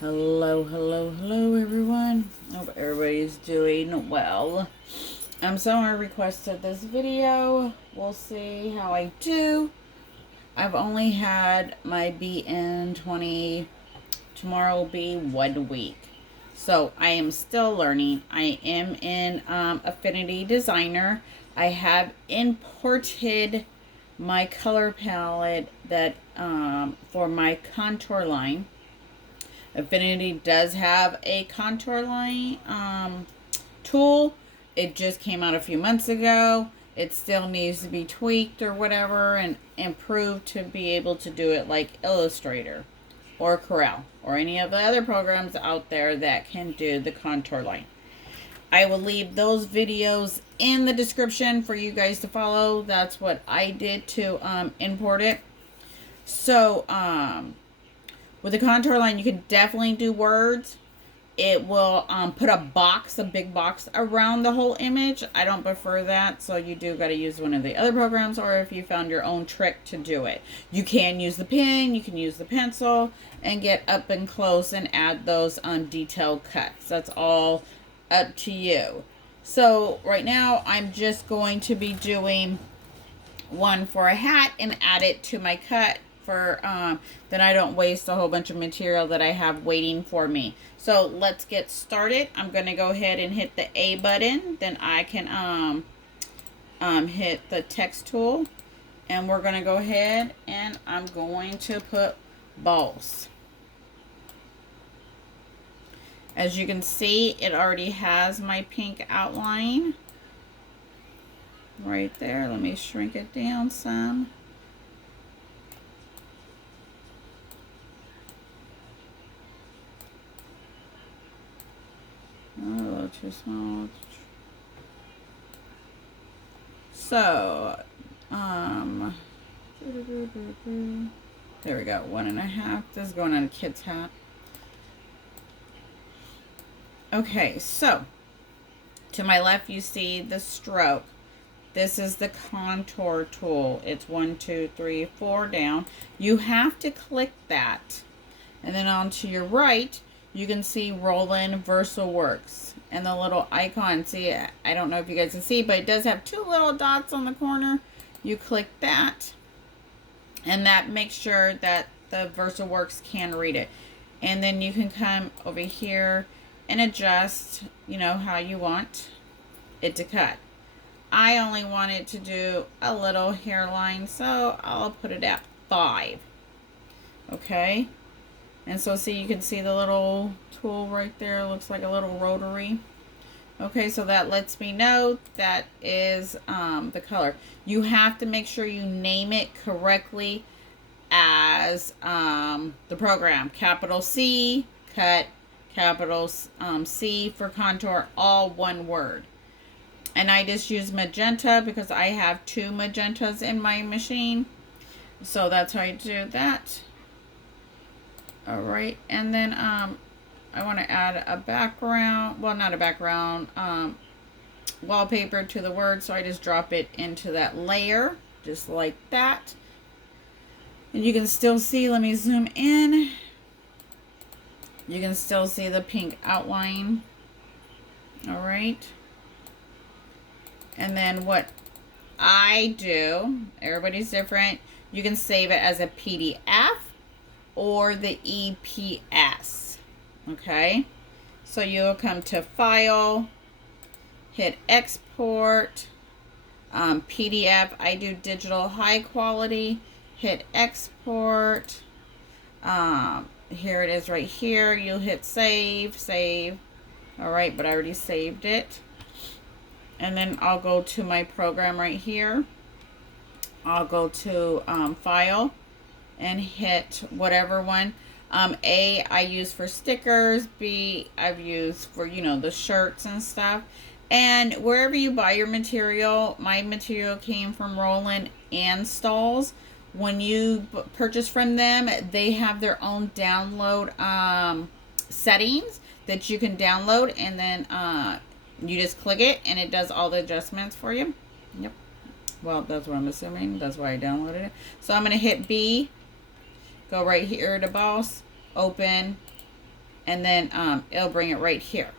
Hello, everyone. Hope everybody's doing well. Someone requested this video. We'll see how I do. I've only had my BN-20. Tomorrow will be 1 week. So I am still learning. I am in Affinity Designer. I have imported my color palette that for my contour line. Affinity does have a contour line tool. It just came out a few months ago. It still needs to be tweaked or whatever and improved to be able to do it like Illustrator or Corel or any of the other programs out there that can do the contour line. I will leave those videos in the description for you guys to follow. That's what I did to import it. So, with the contour line, you can definitely do words. It will put a big box around the whole image. I don't prefer that, so you do got to use one of the other programs, or if you found your own trick to do it. You can use the pen, you can use the pencil, and get up and close and add those detailed cuts. That's all up to you. So right now, I'm just going to be doing one for a hat and add it to my cut for then I don't waste a whole bunch of material that I have waiting for me. So let's get started. I'm going to go ahead and hit the A button. Then I can hit the text tool, and we're going to go ahead and I'm going to put balls. As you can see, it already has my pink outline right there. Let me shrink it down some. Oh, a little too small. So, there we go, 1.5. This is going on a kid's hat. Okay, so to my left, you see the stroke. This is the contour tool. It's 1, 2, 3, 4 down. You have to click that. And then on to your right, you can see Roland VersaWorks and the little icon. See, I don't know if you guys can see, but it does have 2 little dots on the corner. You click that, and that makes sure that the VersaWorks can read it. And then you can come over here and adjust, you know, how you want it to cut. I only wanted to do a little hairline, so I'll put it at 5. Okay. And so see, you can see the little tool right there. It looks like a little rotary. Okay, so that lets me know that is the color. You have to make sure you name it correctly as the program. Capital C, cut, capital C for contour, all one word. And I just use magenta because I have 2 magentas in my machine. So that's how I do that. All right, and then I want to add a background, well, not a background, wallpaper to the word, so I just drop it into that layer, just like that. And you can still see, let me zoom in, you can still see the pink outline. All right, and then what I do, everybody's different, you can save it as a PDF or the EPS. Okay, so you'll come to File, hit Export, PDF. I do digital high quality. Hit Export. Here it is right here. You'll hit Save. All right, but I already saved it. And then I'll go to my program right here. I'll go to File and hit whatever one. A, I use for stickers. B, I've used for, you know, the shirts and stuff. And wherever you buy your material, my material came from Roland and Stalls. When you purchase from them, they have their own download settings that you can download, and then you just click it and it does all the adjustments for you. Yep. Well, that's what I'm assuming. That's why I downloaded it. So I'm going to hit B. Go right here to boss, open, and then it'll bring it right here.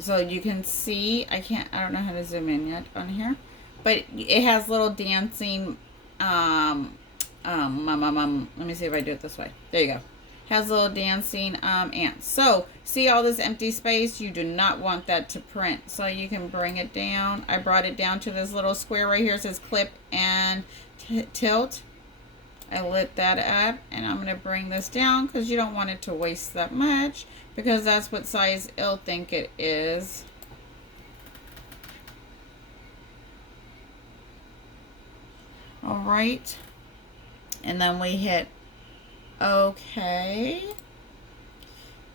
So you can see, I don't know how to zoom in yet on here, but it has little dancing, let me see if I do it this way. There you go. Has little dancing ants. So see all this empty space? You do not want that to print. So you can bring it down. I brought it down to this little square right here. It says clip and tilt. I lit that up, and I'm going to bring this down because you don't want it to waste that much, because that's what size it'll think it is. All right. And then we hit OK.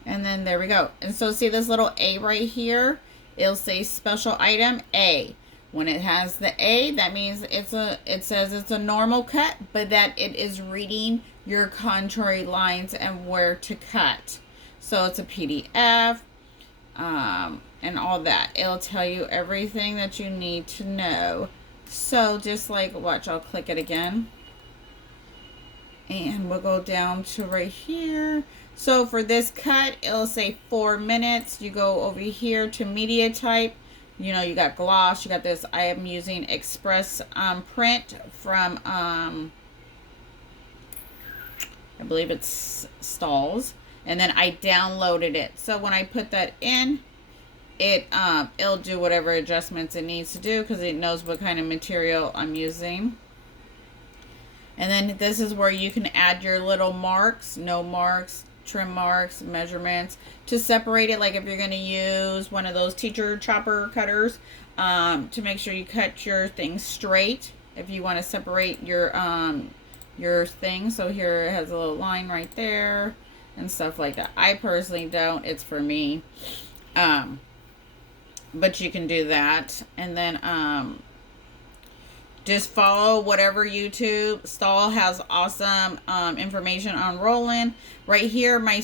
And then there we go. And so see this little A right here? It'll say special item A. When it has the A, that means it says it's a normal cut, but that it is reading your contour lines and where to cut. So it's a PDF, and all that. It'll tell you everything that you need to know. So just like, watch, I'll click it again. And we'll go down to right here. So for this cut, it'll say 4 minutes. You go over here to media type. You know, you got gloss, you got this. I am using Express print from, I believe it's Stalls. And then I downloaded it. So when I put that in, it'll do whatever adjustments it needs to do because it knows what kind of material I'm using. And then this is where you can add your little marks, no marks, trim marks, measurements to separate it. Like if you're going to use one of those teacher chopper cutters, to make sure you cut your things straight. If you want to separate your thing. So here it has a little line right there and stuff like that. I personally don't. It's for me. But you can do that. And then, just follow whatever YouTube. Stall has awesome information on rolling. Right here, my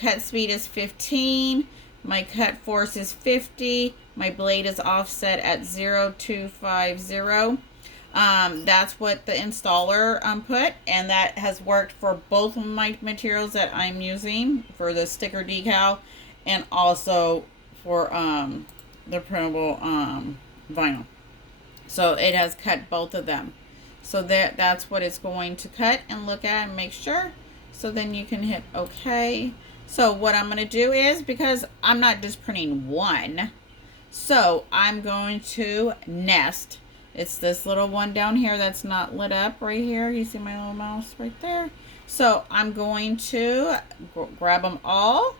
cut speed is 15. My cut force is 50. My blade is offset at 0.250. That's what the installer put, and that has worked for both of my materials that I'm using for the sticker decal, and also for the printable vinyl. So it has cut both of them. So that's what it's going to cut and look at and make sure. So then you can hit OK. So what I'm going to do is, because I'm not just printing one, so I'm going to nest. It's this little one down here that's not lit up right here. You see my little mouse right there? So I'm going to grab them all.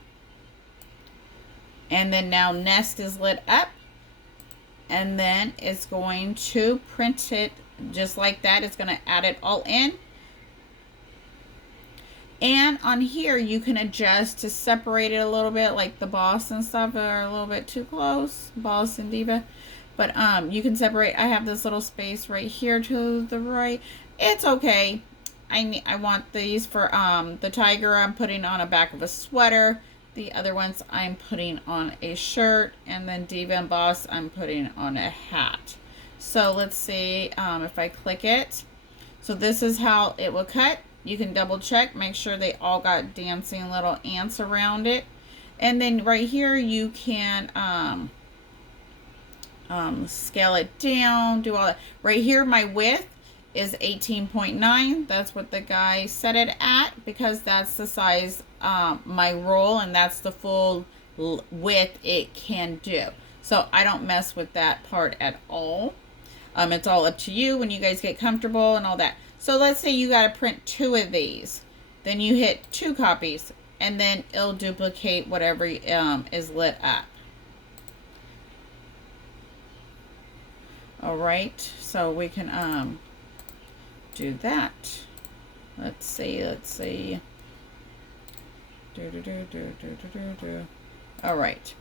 And then now nest is lit up. And then it's going to print it just like that. It's going to add it all in. And on here, you can adjust to separate it a little bit, like the Boss and stuff are a little bit too close, Boss and Diva. But you can separate. I have this little space right here to the right. It's okay. I want these for the tiger I'm putting on a back of a sweater. The other ones I'm putting on a shirt, and then Diva and Boss I'm putting on a hat. So let's see if I click it. So this is how it will cut. You can double check, make sure they all got dancing little ants around it. And then right here you can scale it down, do all that. Right here my width is 18.9. That's what the guy set it at, because that's the size my roll, and that's the full width it can do. So I don't mess with that part at all. It's all up to you when you guys get comfortable and all that. So let's say you got to print 2 of these. Then you hit 2 copies, and then it'll duplicate whatever is lit up. All right, so we can do that. Let's see. All right.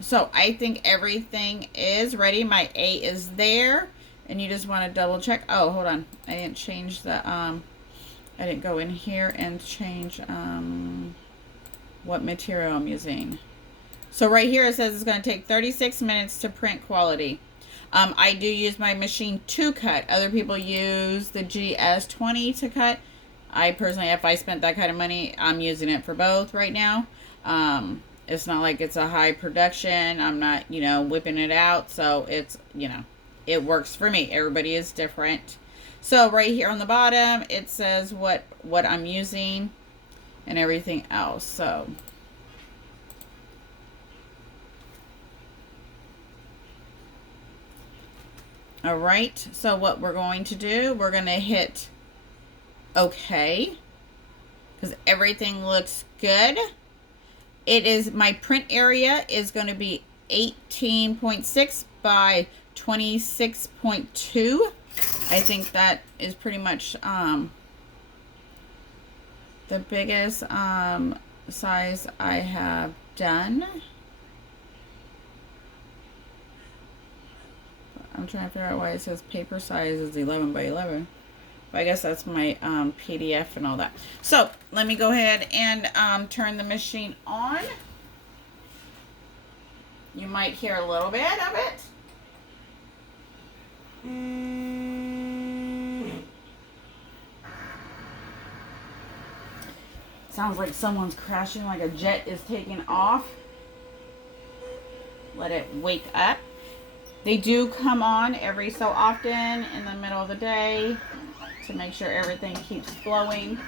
So I think everything is ready. My A is there, and you just want to double check. Oh, hold on. I didn't change the I didn't go in here and change what material I'm using. So right here it says it's going to take 36 minutes to print quality. I do use my machine to cut. Other people use the GS-20 to cut. I personally, if I spent that kind of money, I'm using it for both right now. It's not like it's a high production. I'm not, you know, whipping it out. So it's, you know, it works for me. Everybody is different. So right here on the bottom, it says what I'm using and everything else. So all right, so what we're going to do, we're going to hit OK, because everything looks good. It is, my print area is going to be 18.6 by 26.2. I think that is pretty much the biggest size I have done. I'm trying to figure out why it says paper size is 11 by 11. But I guess that's my PDF and all that. So let me go ahead and turn the machine on. You might hear a little bit of it. Sounds like someone's crashing, like a jet is taking off. Let it wake up. They do come on every so often in the middle of the day to make sure everything keeps flowing.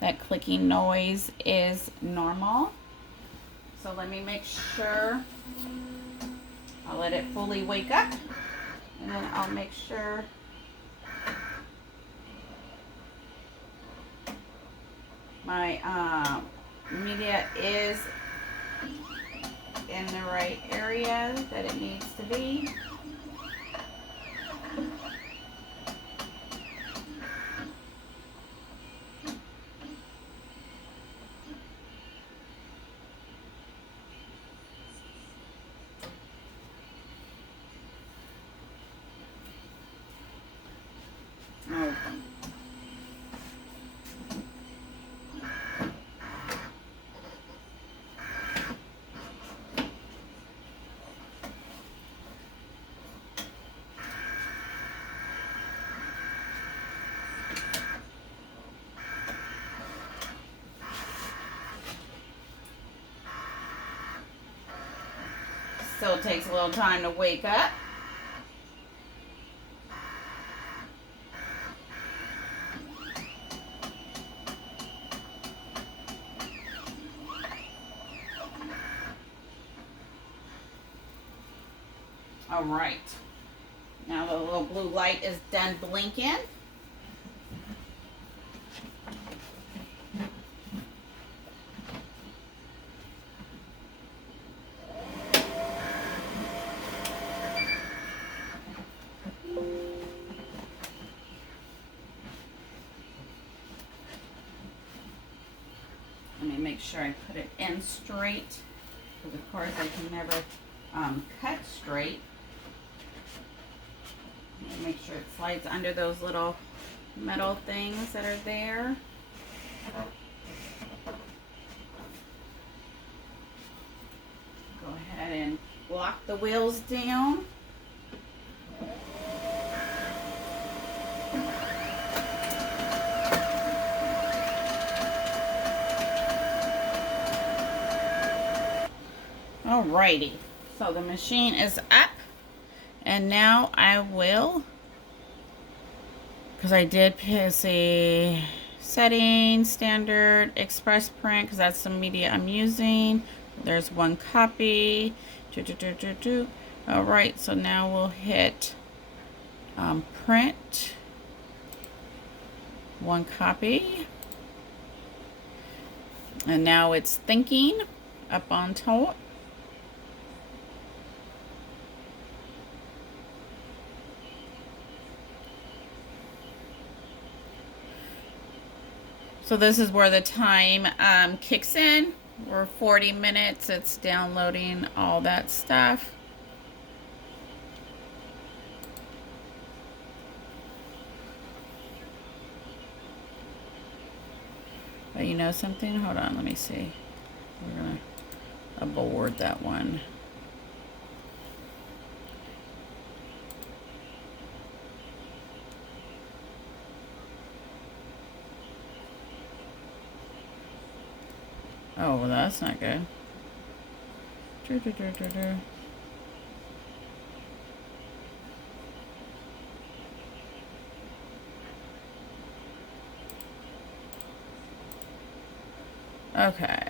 That clicking noise is normal. So let me make sure. I'll let it fully wake up, and then I'll make sure my media is in the right area that it needs to be. Still takes a little time to wake up. All right. Now the little blue light is done blinking. Let me make sure I put it in straight, because of course I can never cut straight. Make sure it slides under those little metal things that are there. Go ahead and lock the wheels down. Alrighty, so the machine is up, and now I will, because I did see settings, standard, express print, because that's the media I'm using. There's one copy. Alright, so now we'll hit print, one copy, and now it's thinking up on top. So this is where the time kicks in. We're 40 minutes. It's downloading all that stuff. But you know something? Hold on, let me see. We're gonna abort that one. well, that's not good. Okay.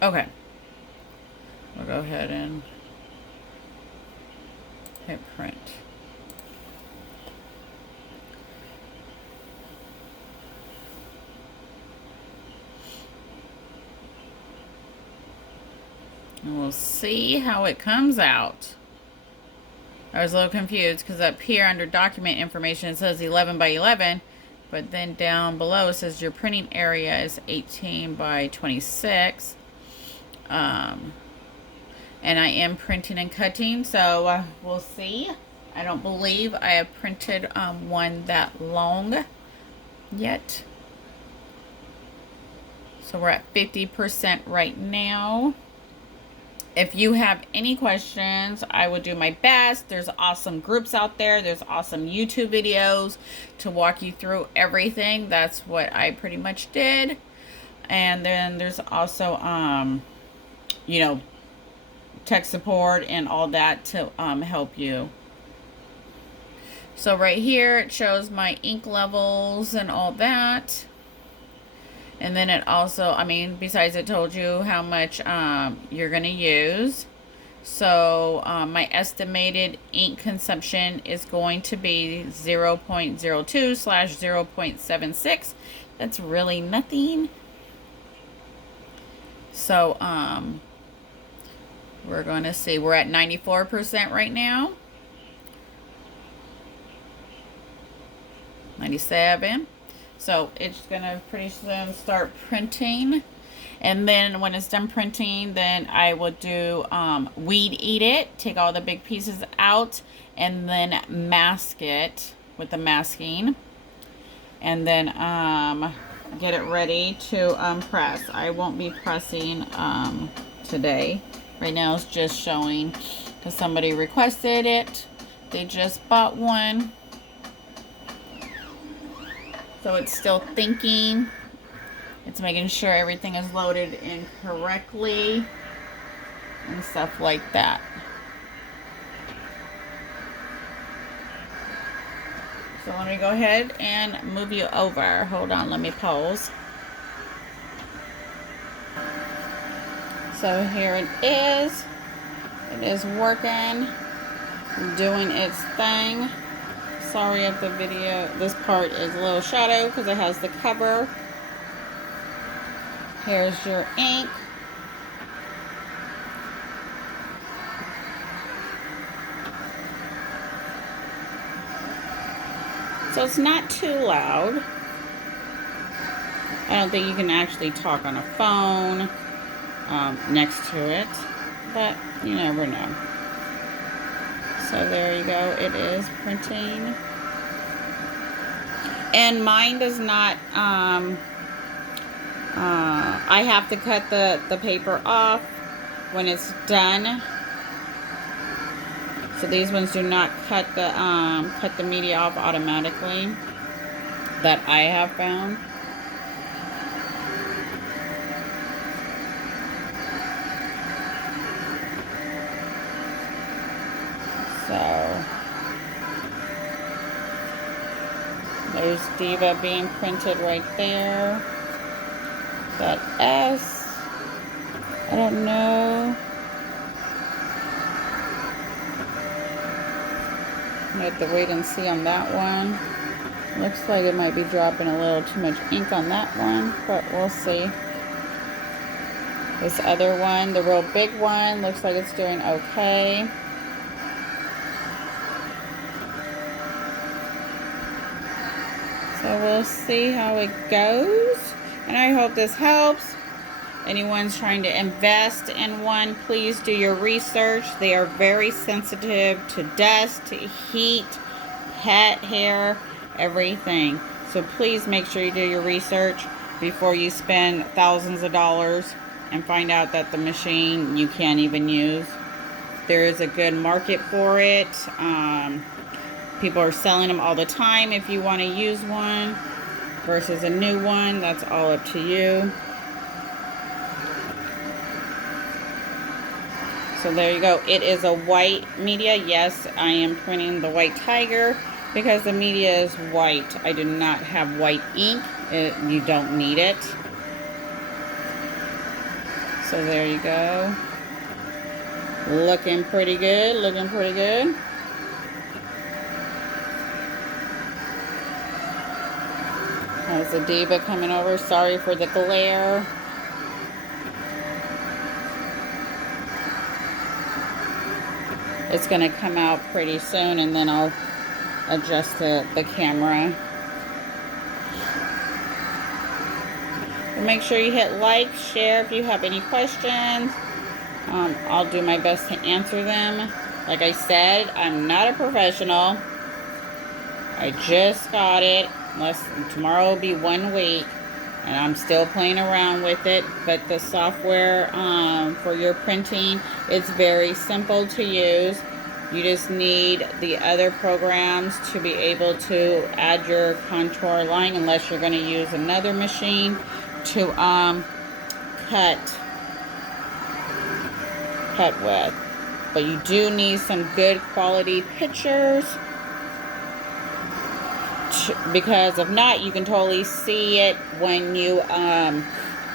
Okay. We'll go ahead and hit print. And we'll see how it comes out. I was a little confused because up here under document information it says 11 by 11, but then down below it says your printing area is 18 by 26. And I am printing and cutting, so we'll see. I don't believe I have printed one that long yet. So we're at 50% right now. If you have any questions, I will do my best. There's awesome groups out there. There's awesome YouTube videos to walk you through everything. That's what I pretty much did. And then there's also, you know, tech support and all that to help you. So right here, it shows my ink levels and all that. And then it also, I mean, besides it told you how much you're going to use. So my estimated ink consumption is going to be 0.02/0.76. That's really nothing. So we're going to see. We're at 94% right now. 97. So it's gonna pretty soon start printing, and then when it's done printing, then I will do weed eat it, take all the big pieces out, and then mask it with the masking, and then get it ready to press. I won't be pressing today. Right now it's just showing because somebody requested it. They just bought one. So it's still thinking. It's making sure everything is loaded in correctly and stuff like that. So let me go ahead and move you over. Hold on, let me pause. So here it is. It is working, doing its thing. Sorry if the video, this part is a little shadow because it has the cover. Here's your ink. So it's not too loud. I don't think you can actually talk on a phone next to it, but you never know. So there you go, it is printing. And mine does not, I have to cut the paper off when it's done. So these ones do not cut the media off automatically, that I have found. So there's Diva being printed right there. That S, I don't know. I have to wait and see on that one. Looks like it might be dropping a little too much ink on that one, but we'll see. This other one, the real big one, looks like it's doing okay. So we'll see how it goes, and I hope this helps. Anyone's trying to invest in one, please do your research. They are very sensitive to dust, to heat, pet hair, everything. So please make sure you do your research before you spend thousands of dollars and find out that the machine you can't even use. There is a good market for it. People are selling them all the time. If you want to use one versus a new one, that's all up to you. So there you go. It is a white media. Yes, I am printing the white tiger because the media is white. I do not have white ink. You don't need it. So there you go. Looking pretty good. Looking pretty good. How's the diva coming over? Sorry for the glare. It's going to come out pretty soon, and then I'll adjust the camera. But make sure you hit like, share if you have any questions. I'll do my best to answer them. Like I said, I'm not a professional. I just got it. Tomorrow will be 1 week, and I'm still playing around with it. But the software for your printing, it's very simple to use. You just need the other programs to be able to add your contour line, unless you're going to use another machine to cut with. But you do need some good quality pictures, because if not, you can totally see it when you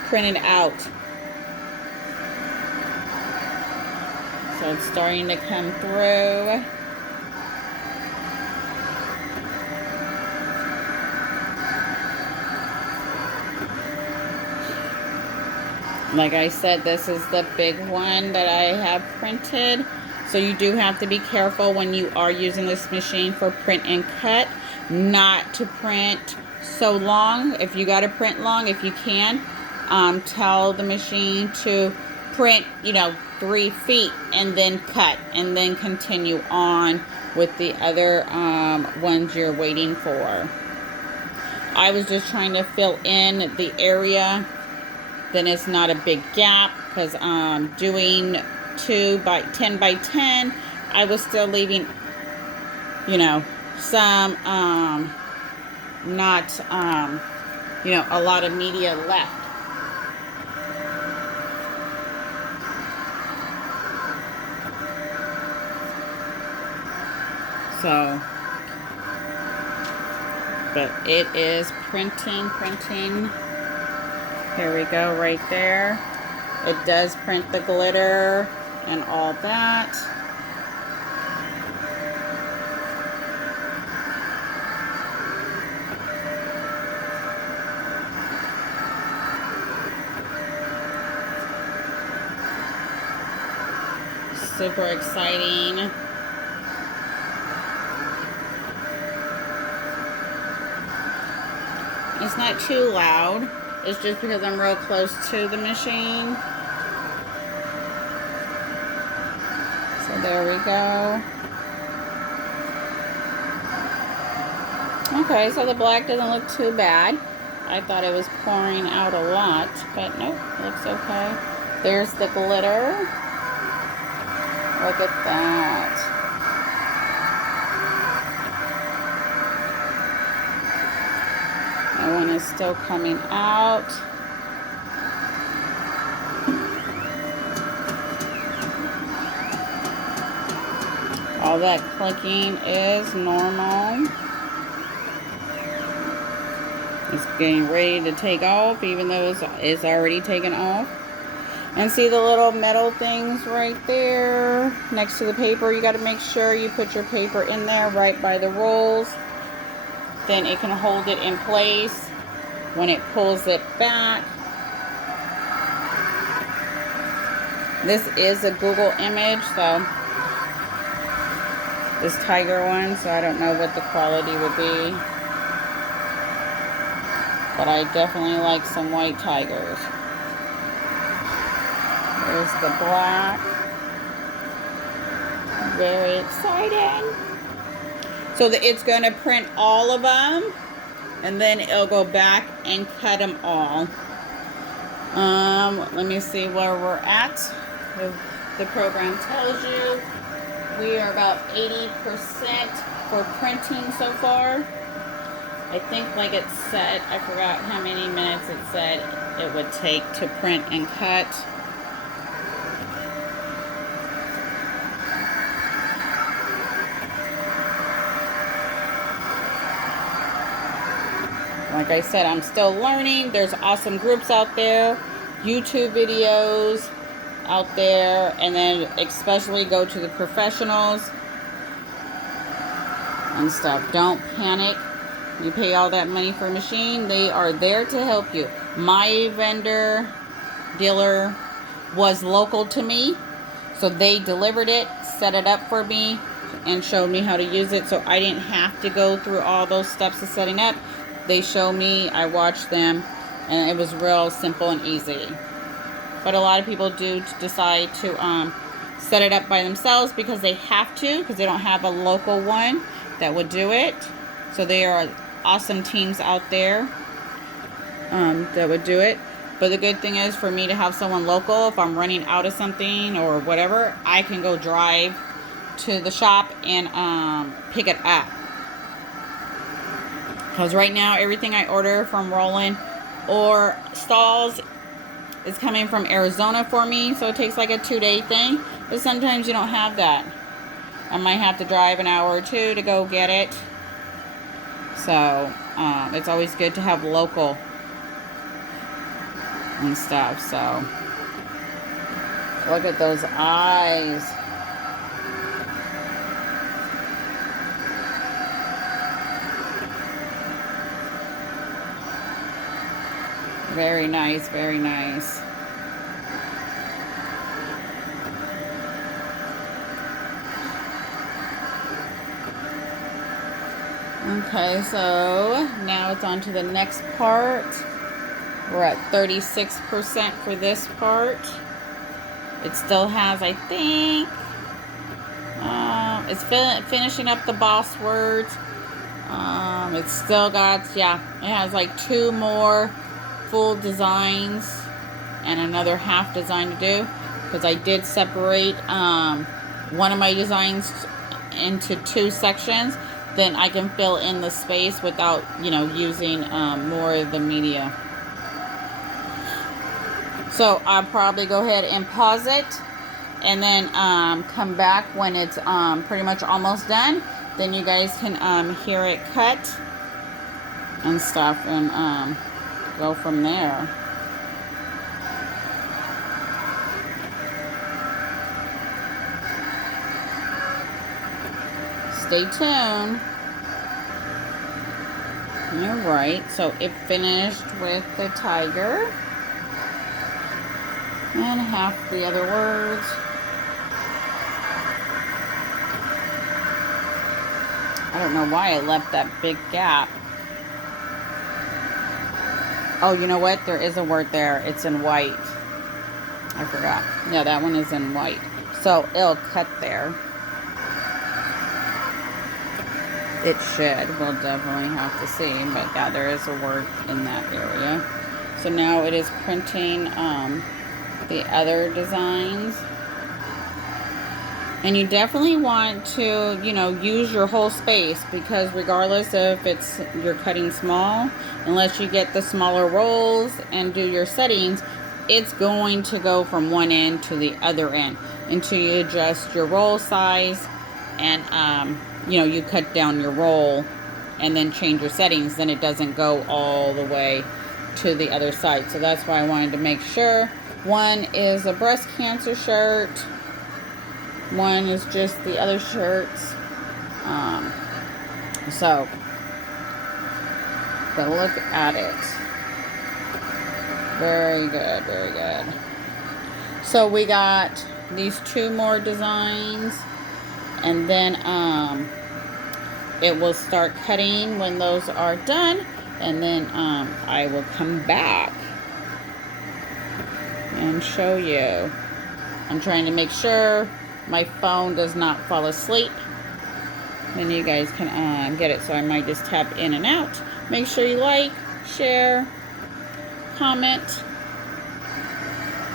print it out. So it's starting to come through. Like I said, this is the big one that I have printed. So you do have to be careful when you are using this machine for print and cut, not to print so long. If you got to print long, if you can, tell the machine to print, 3 feet and then cut, and then continue on with the other ones you're waiting for. I was just trying to fill in the area. Then it's not a big gap, because doing 2 by 10 by 10, I was still leaving, some not a lot of media left. So, but it is printing. Here we go, right there. It does print the glitter and all that. Super exciting. It's not too loud. It's just because I'm real close to the machine. So there we go. Okay, so the black doesn't look too bad. I thought it was pouring out a lot, but nope, it looks okay. There's the glitter. Look at that. That one is still coming out. All that clicking is normal. It's getting ready to take off, even though it's already taken off. And see the little metal things right there next to the paper? You got to make sure you put your paper in there right by the rolls. Then it can hold it in place when it pulls it back. This is a Google image, so this tiger one, so I don't know what the quality would be. But I definitely like some white tigers. There's the black. Very exciting. So it's going to print all of them, and then it'll go back and cut them all. Let me see where we're at. The program tells you we are about 80% for printing so far. I think like it said, I forgot how many minutes it said it would take to print and cut. Like I said, I'm still learning. There's awesome groups out there, YouTube videos out there, and then especially go to the professionals and stuff. Don't panic. You pay all that money for a machine. They are there to help you. My vendor, dealer, was local to me, so they delivered it, set it up for me, and showed me how to use it, so I didn't have to go through all those steps of setting up. They show me, I watch them, and it was real simple and easy. But a lot of people do decide to set it up by themselves because they have to, because they don't have a local one that would do it. So there are awesome teams out there that would do it. But the good thing is for me to have someone local, if I'm running out of something or whatever, I can go drive to the shop and pick it up. Because right now, everything I order from Roland or Stalls is coming from Arizona for me. So it takes like a 2-day thing. But sometimes you don't have that. I might have to drive an hour or two to go get it. So it's always good to have local and stuff. So look at those eyes. Very nice, very nice. Okay, so now it's on to the next part. We're at 36% for this part. It still has, I think, it's finishing up the boss words. It's still got, yeah, it has like 2 more full designs and another half design to do, because I did separate one of my designs into 2 sections. Then I can fill in the space without, you know, using more of the media. So I'll probably go ahead and pause it and then come back when it's pretty much almost done. Then you guys can hear it cut and stuff and go from there. Stay tuned. Alright, so it finished with the tiger and half the other words. I don't know why I left that big gap. Oh, you know what? There is a word there. It's in white. I forgot. Yeah, that one is in white. So it'll cut there. It should. We'll definitely have to see. But yeah, there is a word in that area. So now it is printing the other designs. And you definitely want to, you know, use your whole space, because regardless if it's you're cutting small, unless you get the smaller rolls and do your settings, it's going to go from one end to the other end until you adjust your roll size and you know, you cut down your roll and then change your settings. Then it doesn't go all the way to the other side. So that's why I wanted to make sure. One is a breast cancer shirt. One is just the other shirts. So, but look at it. Very good, very good. So we got these 2 more designs, and then it will start cutting when those are done, and then I will come back and show you. I'm trying to make sure my phone does not fall asleep. Then you guys can get it. So I might just tap in and out. Make sure you like, share, comment.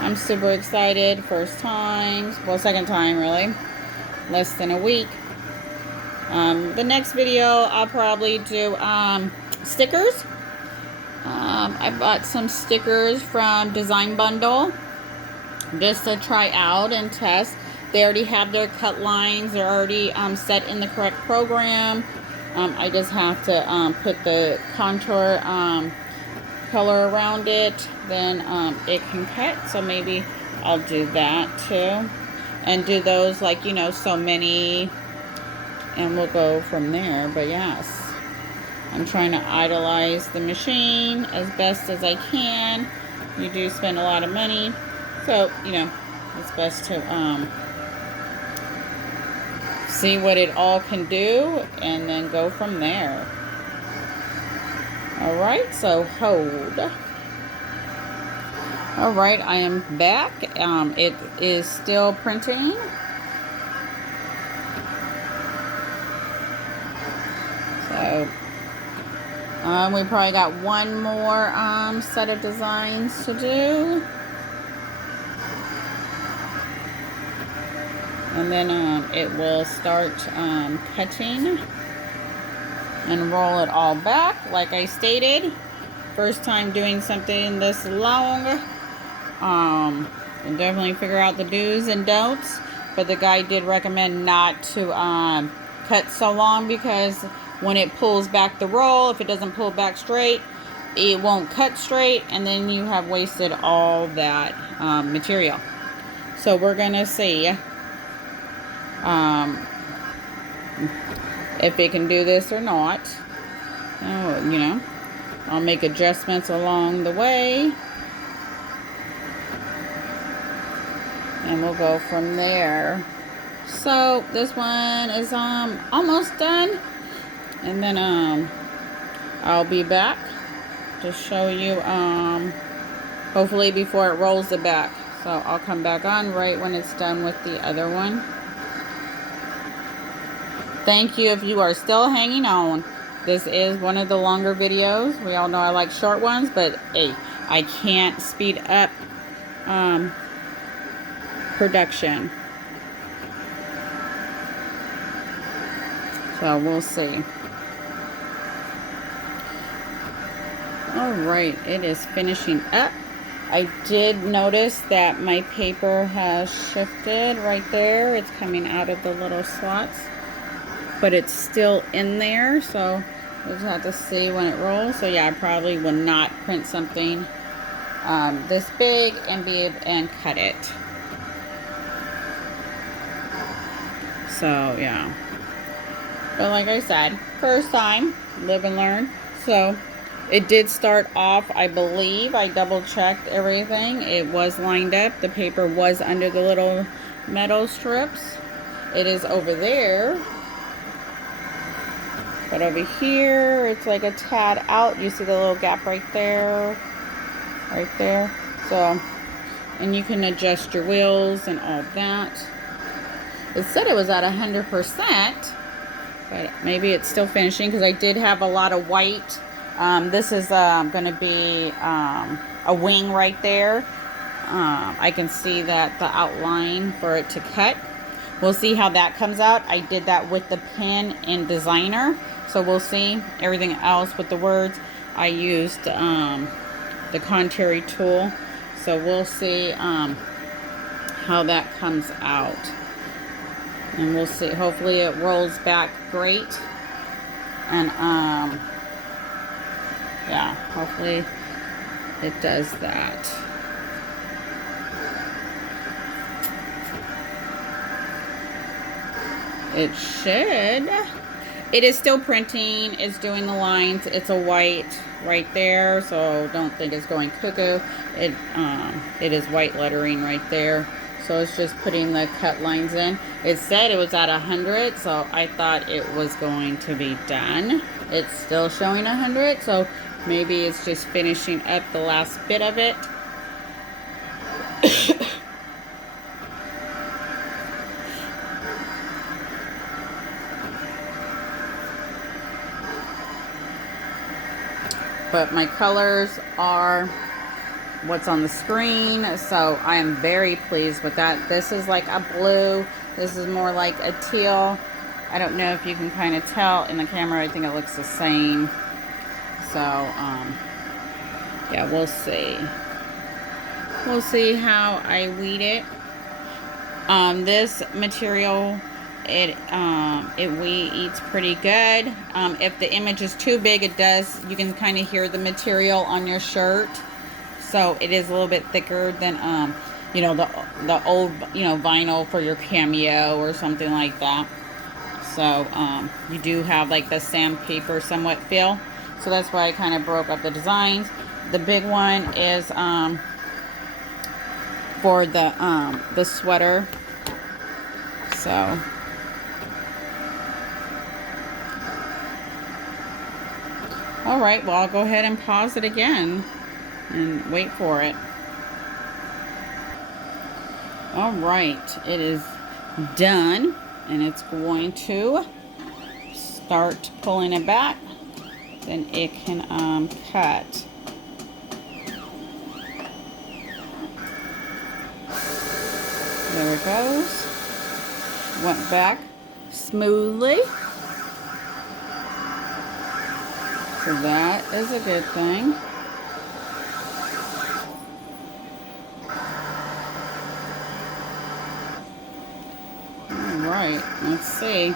I'm super excited. First time, well, second time really. Less than a week. The next video I'll probably do stickers. I bought some stickers from Design Bundle just to try out and test. They already have their cut lines. They're already set in the correct program. I just have to put the contour color around it. Then it can cut. So maybe I'll do that too. And do those like, you know, so many. And we'll go from there. But yes, I'm trying to idolize the machine as best as I can. You do spend a lot of money. So, you know, it's best to see what it all can do and then go from there. Alright, so hold. Alright, I am back. It is still printing. So, we probably got one more set of designs to do. And then it will start cutting and roll it all back. Like I stated, first time doing something this long. And definitely figure out the do's and don'ts. But the guy did recommend not to cut so long, because when it pulls back the roll, if it doesn't pull back straight, it won't cut straight, and then you have wasted all that material. So we're gonna see if it can do this or not. Oh, you know, I'll make adjustments along the way, and we'll go from there. So this one is almost done, and then I'll be back to show you hopefully before it rolls the back. So I'll come back on right when it's done with the other one. Thank you if you are still hanging on. This is one of the longer videos. We all know I like short ones, but hey, I can't speed up production. So we'll see. Alright, it is finishing up. I did notice that my paper has shifted right there. It's coming out of the little slots, but it's still in there, so we'll just have to see when it rolls. So yeah, I probably will not print something this big and be able and cut it. So yeah, but like I said, first time, live and learn. So it did start off, I believe, I double checked everything. It was lined up. The paper was under the little metal strips. It is over there. But over here, it's like a tad out. You see the little gap right there? Right there. So, and you can adjust your wheels and all that. It said it was at 100%, but maybe it's still finishing, because I did have a lot of white. This is going to be a wing right there. I can see that the outline for it to cut. We'll see how that comes out. I did that with the pen in Designer, so we'll see. Everything else with the words, I used the contour tool, so we'll see how that comes out. And we'll see. Hopefully it rolls back great. And yeah, hopefully it does that. It should. It is still printing. It's doing the lines. It's a white right there, so don't think it's going cuckoo. It is white lettering right there. So it's just putting the cut lines in. It said it was at 100, so I thought it was going to be done. It's still showing 100, so maybe it's just finishing up the last bit of it. But my colors are what's on the screen, so I am very pleased with that. This is like a blue, this is more like a teal, I don't know if you can kind of tell in the camera. I think it looks the same. So, yeah, we'll see. We'll see how I weed it. This material, it eats pretty good. If the image is too big, you can kind of hear the material on your shirt. So it is a little bit thicker than, you know, the old, you know, vinyl for your cameo or something like that. So, you do have like the sandpaper somewhat feel. So that's why I kind of broke up the designs. The big one is, for the sweater. So, all right, well, I'll go ahead and pause it again and wait for it. All right, it is done, and it's going to start pulling it back. Then it can cut. There it goes. Went back smoothly. So that is a good thing. Alright, let's see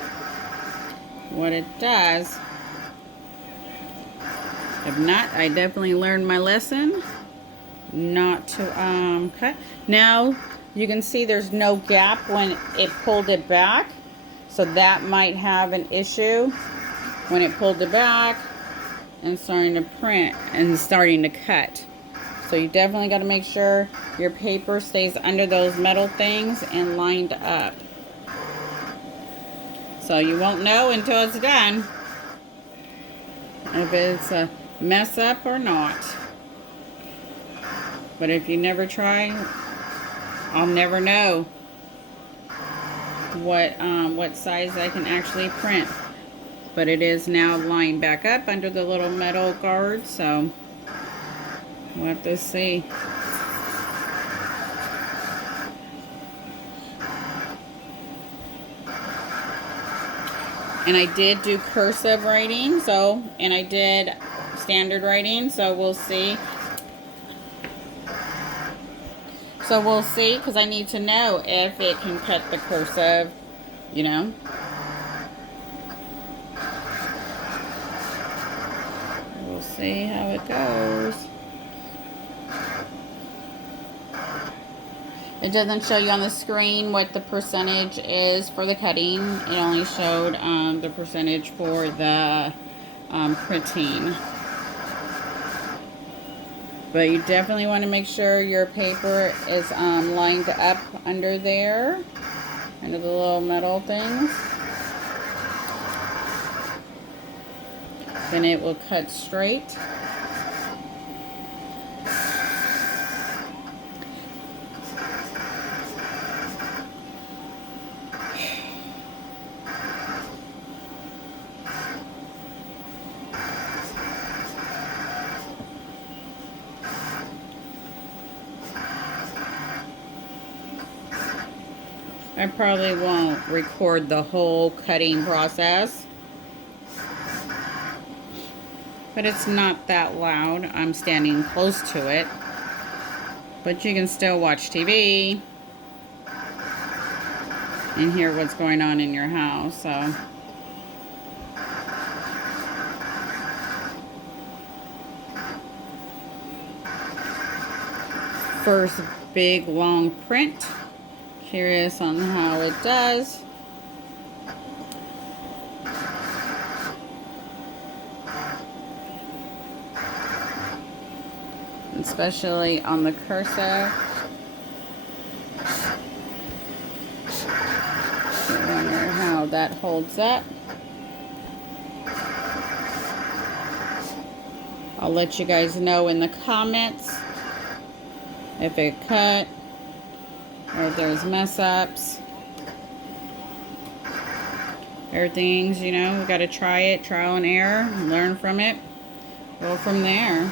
what it does. If not, I definitely learned my lesson not to cut. Now you can see there's no gap when it pulled it back, so that might have an issue when it pulled it back and starting to print and starting to cut. So you definitely got to make sure your paper stays under those metal things and lined up. So you won't know until it's done if it's a mess up or not. But if you never try, I'll never know what size I can actually print. But it is now lined back up under the little metal guard, so we'll have to see. And I did do cursive writing, and I did standard writing, so we'll see. So we'll see, because I need to know if it can cut the cursive, you know. We'll see how it goes. It doesn't show you on the screen what the percentage is for the cutting. It only showed the percentage for the printing. But you definitely want to make sure your paper is lined up under there, under the little metal things. Then it will cut straight. I probably won't record the whole cutting process, but it's not that loud. I'm standing close to it, but you can still watch TV and hear what's going on in your house. So first big long print. Curious on how it does. Especially on the cursor. I wonder how that holds up. I'll let you guys know in the comments if it cut or if there's mess ups. Everything's, you know, we got to try it, trial and error, learn from it, go from there.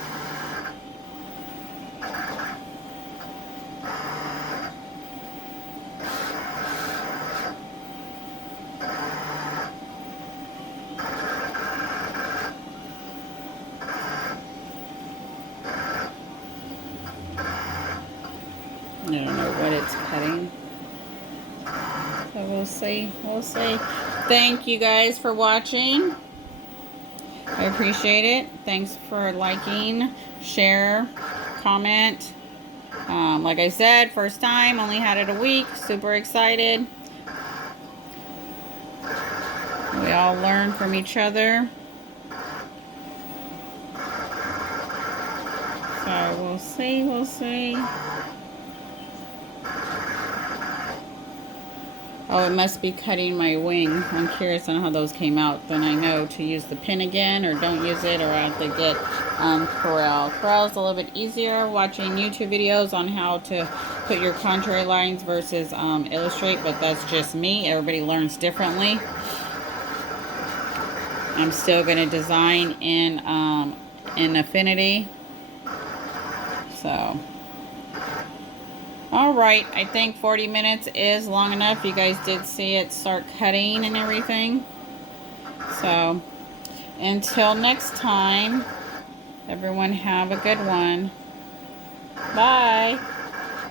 I don't know what it's cutting. So we'll see. We'll see. Thank you guys for watching. I appreciate it. Thanks for liking, share, comment. Like I said, first time, only had it a week. Super excited. We all learn from each other. So we'll see, we'll see. Oh, it must be cutting my wing. I'm curious on how those came out. Then I know to use the pin again or don't use it, or I have to get Corel. Corel is a little bit easier watching YouTube videos on how to put your contour lines versus Illustrate, but that's just me. Everybody learns differently. I'm still going to design in Affinity. So, alright, I think 40 minutes is long enough. You guys did see it start cutting and everything. So, until next time, everyone have a good one. Bye.